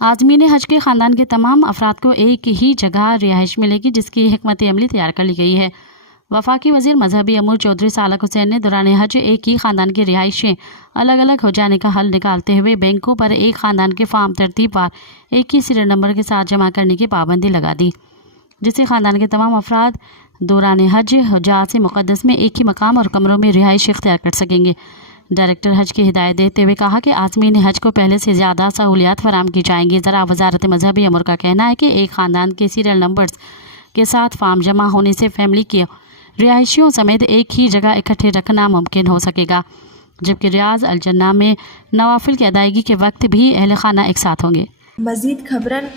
عازمین حج کے خاندان کے تمام افراد کو ایک ہی جگہ رہائش ملے گی، جس کی حکمت عملی تیار کر لی گئی ہے۔ وفاقی وزیر مذہبی امور چودھری سالک حسین نے دوران حج ایک ہی خاندان کی رہائشیں الگ الگ ہو جانے کا حل نکالتے ہوئے بینکوں پر ایک خاندان کے فارم ترتیب وار ایک ہی سیریل نمبر کے ساتھ جمع کرنے کی پابندی لگا دی، جس سے خاندان کے تمام افراد دوران حج حجاز مقدس میں ایک ہی مقام اور کمروں میں رہائش اختیار کر سکیں گے۔ ڈائریکٹر حج کی ہدایت دیتے ہوئے کہا کہ عازمین حج کو پہلے سے زیادہ سہولیات فراہم کی جائیں گی۔ ذرا وزارت مذہبی امور کا کہنا ہے کہ ایک خاندان کے سیریل نمبرز کے ساتھ فارم جمع ہونے سے فیملی کے رہائشیوں سمیت ایک ہی جگہ اکٹھے رکھنا ممکن ہو سکے گا، جبکہ ریاض الجنہ میں نوافل کی ادائیگی کے وقت بھی اہل خانہ ایک ساتھ ہوں گے۔ مزید خبرن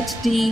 HD।